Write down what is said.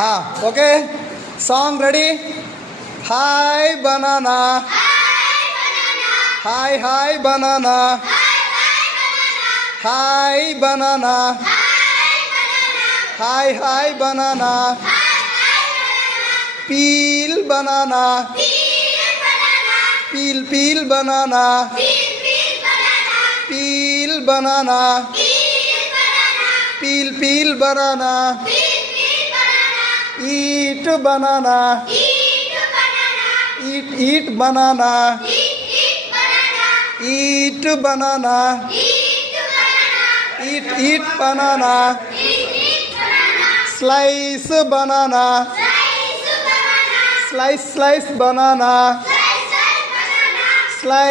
Okay. Song ready? Hi banana. Hi banana. Hi banana. Hi banana. Peel banana. Peel banana. Peel banana. Peel banana. Eat banana. Eat banana. Eat banana. Eat banana. Slice banana. Slice banana. Slice